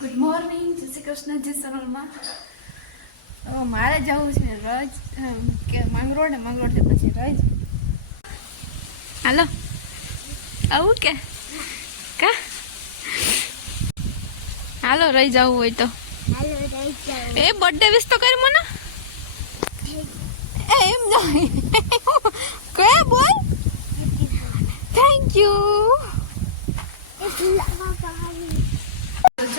Good morning જય શ્રી કૃષ્ણ જય સરળમાં તો મારે જવું છે રજ કે માંગરોળ ને માંગરોળથી પછી રજ. હાલો આવું કે? કા? હાલો રહી જવું હોય તો. એ બર્થડે વિશ તો કરી મને. એમ નહીં. કયા બોલ? થેન્ક યુ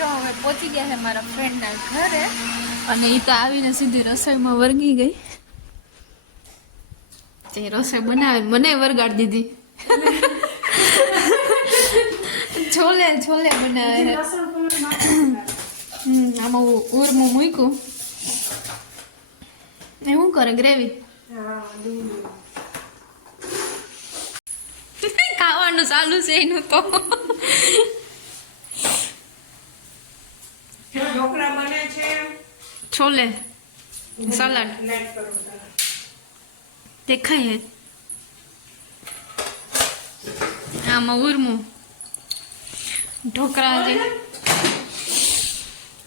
જો હવે પહોંચી ગયા છે મારા ફ્રેન્ડના ઘરે અને એ તો આવીને સીધી રસોઈમાં વર્ગી ગઈ. તે રસોઈ બનાવે મને વરગાડી દીધી. છોલે છોલે બનાવે. હમ, આમાં ઉરમું મૂક્યું. એ શું કરે ગ્રેવી? ખાવાનું ચાલુ છે એનું તો. ઢોકળા બને છે. છોલે સલાડ. દેખાય આમાં ઉરમું. ઢોકળા છે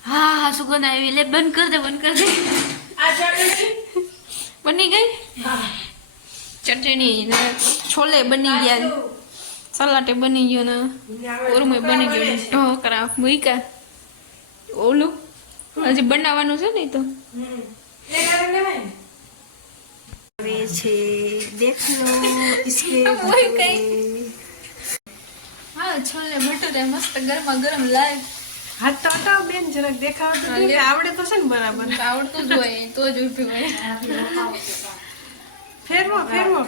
હા હા સુગંધ આવી. લે બંધ કર દે બંધ કર દે. બની ગઈ? ચટણી ને છોલે બની ગયા. સલાટે બની ગયો ને. ઉરમું બની ગયો. ઢોકળા મૂક્યા ઓલું? હજી બનાવવાનું છે ને તો? હમ. લેવાનું લેવાય ને? હવે છે દેખ લો ઇસકે હા છોલે ભટુરે મસ્ત ગરમા ગરમ લાય. હાથ તો હટાવો બેન જરાક દેખાવ તો. આવડે તો છે ને બરાબર. આવડતું જ હોય તો જ ઊભી હોય. ફેરવો ફેરવો.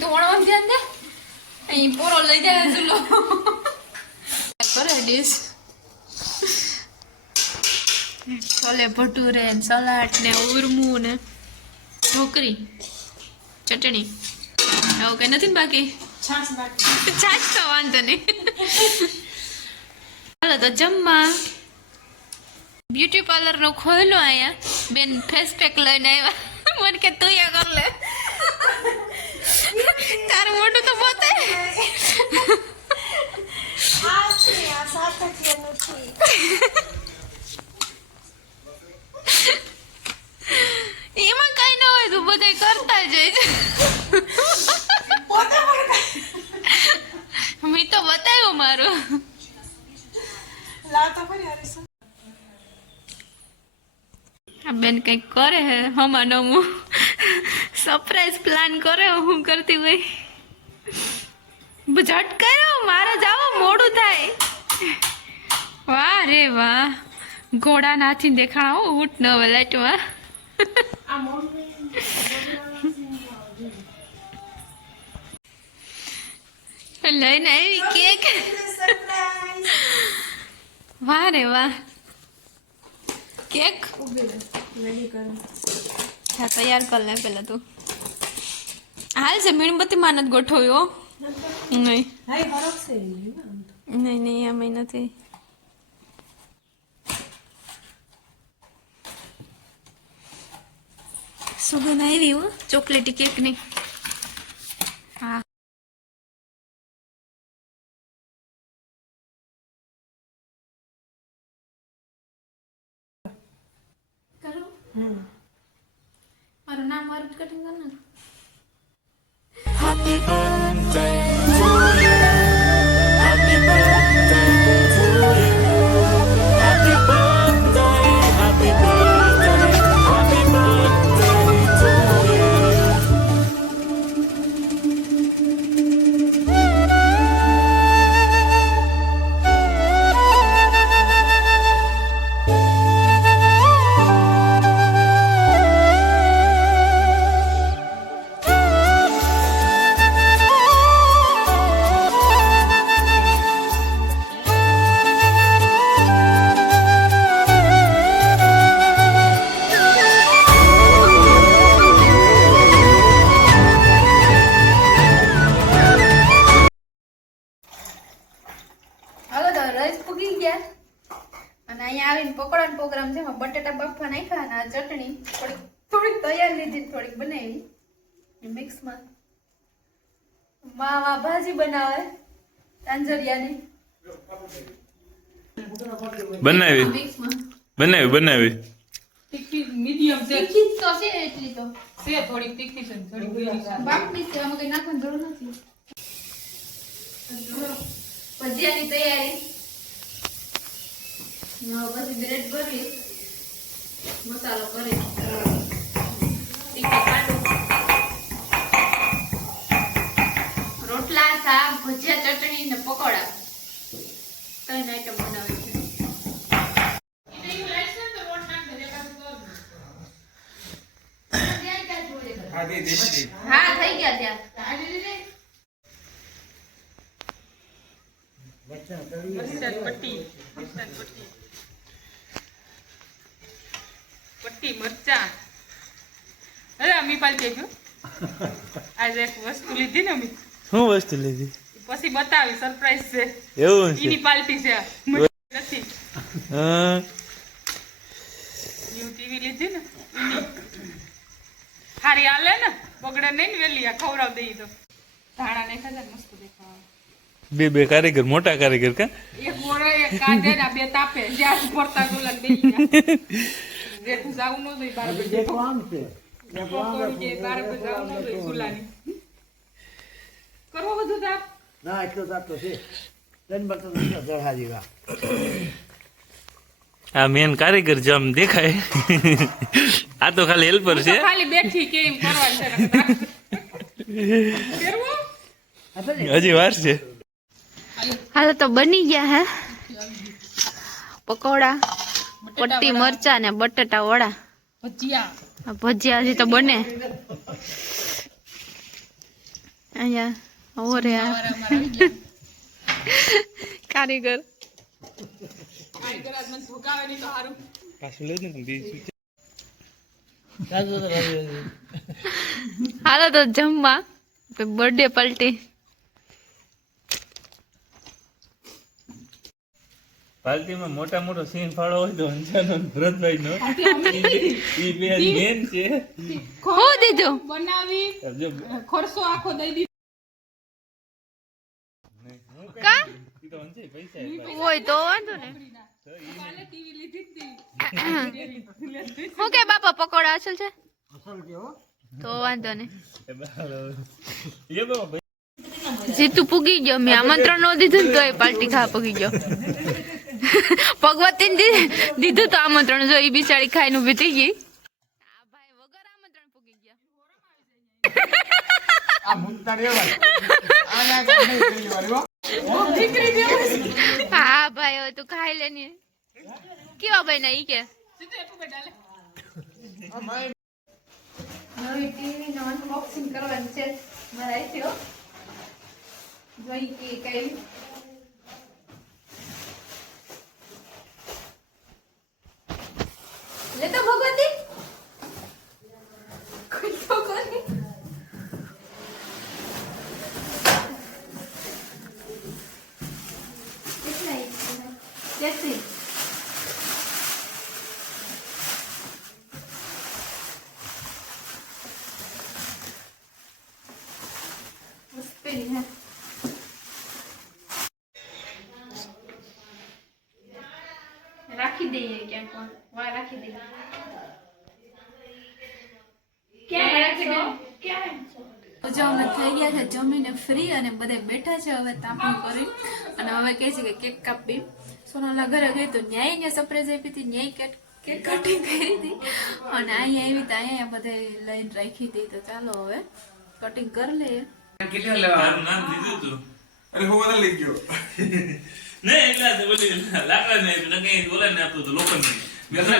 તો ધ્યાન દે અહીં પોરો લઈ જાય ચૂલો. ડીશ. છોલે ભટુરે ને સલાડ ને ઉરમું ને ઢોકરી ચટણી. આવું કઈ નથી ને બાકી? છાશ તો વાંધો નહીં. હાલો તો જમવા. બ્યુટી પાર્લરનું ખોલ્યું અહીંયા. બેન ફેસ પેક લઈને આવ્યા. મને કે તું યા કર લે. તારું મોટું તો પોતે. આ છે આ સાતકીયાનું છે એમાં કઈ ના હોય તું બધા કરતા પોતે મેં તો બતાવ્યું મારું. આ બેન કંઈક કરે હે હમા નમું સરપ્રાઈઝ પ્લાન કરે હું કરતી હોય. ઝટ કર્યો મારે જાવો મોડું થાય. વાહ રે વાહ. ઘોડા નાથી દેખાણો ઊંટ ન વલાટવા લઈને આવી કેક વાહ રે વાહ કેક હા તૈયાર કર લે પેલા તું હાલ છે મીણબત્તી માં નથી ગોઠવ્યો નહીં આમ. નહીં નહીં એમ નથી આવી હો ચોકલેટી કેકની હા. મારું નામ મારું કટિંગ કર નાખ ભાજી બનાવે? તાંજરિયાની? બનાવી. બનાવી બનાવી. તીખી મીડિયમ છે. તીખી તો છે એટલી તો. છે થોડીક તીખી છે ને થોડીક મીઠી છે. આમાં કઈ નાખવાની જરૂર નથી. ભજીયાની તૈયારી. પછી બ્રેડ ભરી મસાલો કરી. તીખી શાક ભજીયા ચટણી ને પકોડા. કઈ આઈટમ બનાવે છે? હા થઈ ગયા ત્યાં. મરચાં પટ્ટી. મરચાં પટ્ટી પટ્ટી અરે અમી પાલ કહેજો. આજે એક વસ્તુ લીધી ને અમી શું વસ્તુ લીધી? પછી બતાવી સરપ્રાઈઝ છે. એવું છે? એની પાલટી છે. નથી. હા. ન્યુ ટીવી લીધી ને? હારી હાલે ને? બગડે નહીં વેલી આ ખવડાવ દઈ તો. ધાણા ને ખાધા મસ્ત દેખાવા. બે બે કારીગર મોટા કારીગર કા? એક મોરો એક કાઢે ને બે તાપે. જ્યાં ઉપરતા ડોલર દઈ ગયા જેઠું જાવું ન જોઈએ બાર બજે પકોડી કે બાર બજે જાવું ન જોઈએ સુલાની કરવો બધું તાપ ના એટલો તાતો છે. ત્રણ બર્તન જળહા જેવા આ મેન કારીગર જેમ દેખાય આ તો ખાલી હેલ્પર છે. ખાલી બેઠી કે એમ કરવા છે કરવો હજી વાર છે. હાલો તો બની ગયા હે. પકોડા પટ્ટી મરચા ને બટાટા વડા. ભજીયા. ભજીયા હજી તો બને. અહીંયા ઓરે કારીગર કારીગર આજ મને ભૂકાવે નહીં તો સારું પાછું લે ને બીજું હાલો તો જમવા બર્થડે પાર્ટી પાર્ટીમાં મોટા મોટો સીન ફાળો હોય તો અંજાનો ભરતભાઈ નો. એ બે મેન છે. ખો દેજો. બનાવી ખોરસો આખો દઈ દીધો કા ઈ તો અંજે પૈસા હોય તો વાંધો ને. ટીવી લીધી હું કે બાપા પકોડા અસલ છે? અસલ છે હો. તો વાંધો ને. જીતુ પૂગી ગયો મેં આમંત્રણ ન દીધું ને તોય પાલટી ખા પૂગી ગયો. ભગવતીને દીધું તો આમંત્રણ જો એ બિચારી ખાઈને ઊભી થઈ ગઈ. આ ભાઈ વગર આમંત્રણ પૂગી ગયા. આ મુક્તા હો, ભાઈ, હવે તું ખાઈ લે ને. કેવા ભાઈ ના ઈ કે? નવી ટીવી નો અનબોક્સિંગ કરવાનું છે. મારા આઈથી જોઈ કે કઈ. લે તો ભગવતી? રાખી દઈએ ક્યાંક વાર. વા રાખી દઈએ ક્યાં રાખી જો અમે થઈ ગયા છે જમીને ફ્રી અને બધે બેઠા છે હવે તાપણું કરી અને હવે કહે છે કે કેક કાપી સોનાલા ઘરે ગઈ તો ન્યાય ને સરપ્રાઈઝ આપી હતી ન્યાય કેક કેક કટિંગ કરી હતી અને અહીંયા એવી તો અહીંયા બધે લઈને રાખી હતી તો ચાલો હવે કટિંગ કરી લઈએ તારું નામ દીધું તું અરે હું બધા લઈ ગયો ને એટલા બોલી લાકડા ને એટલે કઈ બોલે ને આપતું લોખંડ નહીં.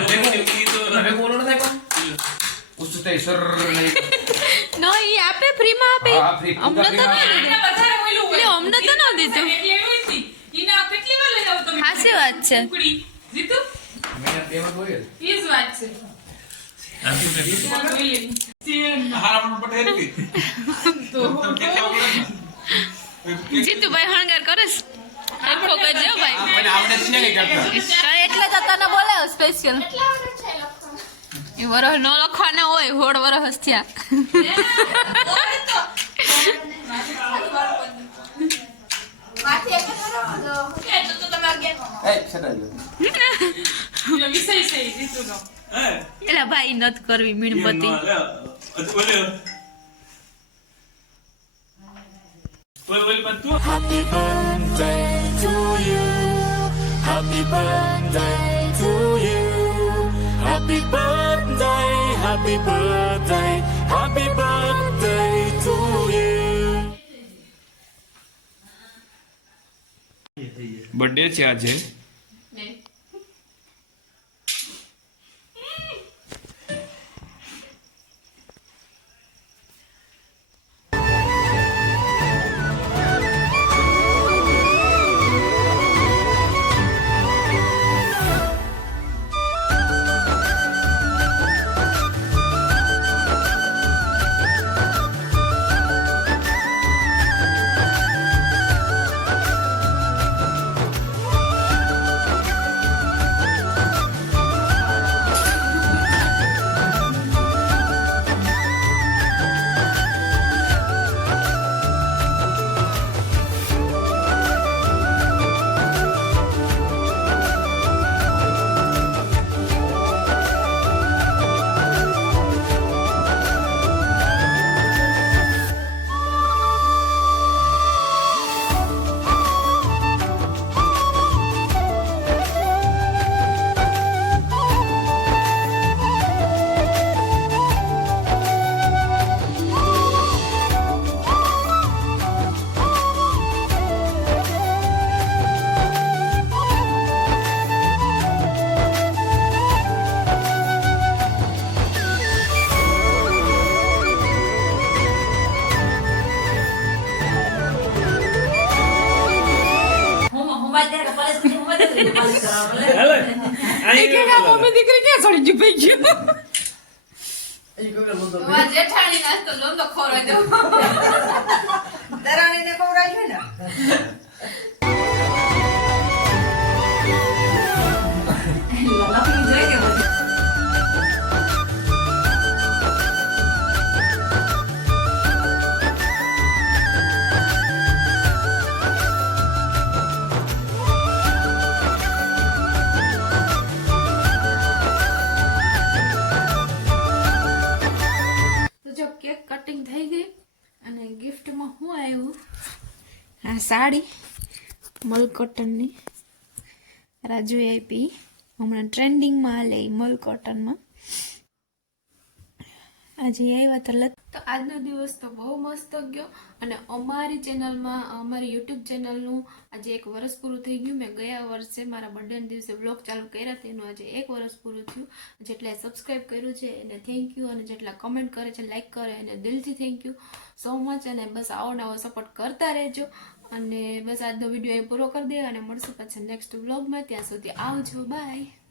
હતી. ની જીતુભાઈ હણગાર કરેશ આખો ગજો ભાઈ. મને આવડે છે કે કરતા. એટલે તો તને બોલાવ સ્પેશિયલ એ વરહ ન લખવાના હોય હોડ વરસ થયા. એ સડા બીજો વિષય છે ઈ જીતુનો. હે એલા ભાઈ નત કરવી મીણબત્તી. Happy birthday. To you. Happy birthday to you. Happy birthday, happy birthday, happy birthday to you. Birthday છે આજે દીકરી ક્યાં સડી ગયું પઈ ગયું જેઠાણી નાસ્તો લોંદો ખોરવાઈ દો દરાણીને ખવડાવ્યું ને? સાડી મલકોટનની રાજુએ આપી. હમણાં ટ્રેન્ડિંગમાં હાલે મલ આજે આવ્યા તો લત તો આજનો દિવસ તો બહુ મસ્ત ગયો અને અમારી ચેનલમાં, અમારી યુટ્યુબ ચેનલનું આજે એક વર્ષ પૂરું થઈ ગયું. મેં ગયા વર્ષે મારા બર્થડેના દિવસે બ્લોગ ચાલુ કર્યા તેનું આજે એક વર્ષ પૂરું થયું. જેટલાએ સબસ્ક્રાઈબ કર્યું છે એને થેન્ક યુ અને જેટલા કમેન્ટ કરે છે લાઇક કરે એને દિલથી થેન્ક યુ સો મચ અને બસ આવો નવો સપોર્ટ કરતા રહેજો. અને બસ આજનો વીડિયો અહીં પૂરો કરી દે અને મળશું પાછા નેક્સ્ટ વ્લોગમાં ત્યાં સુધી આવજો બાય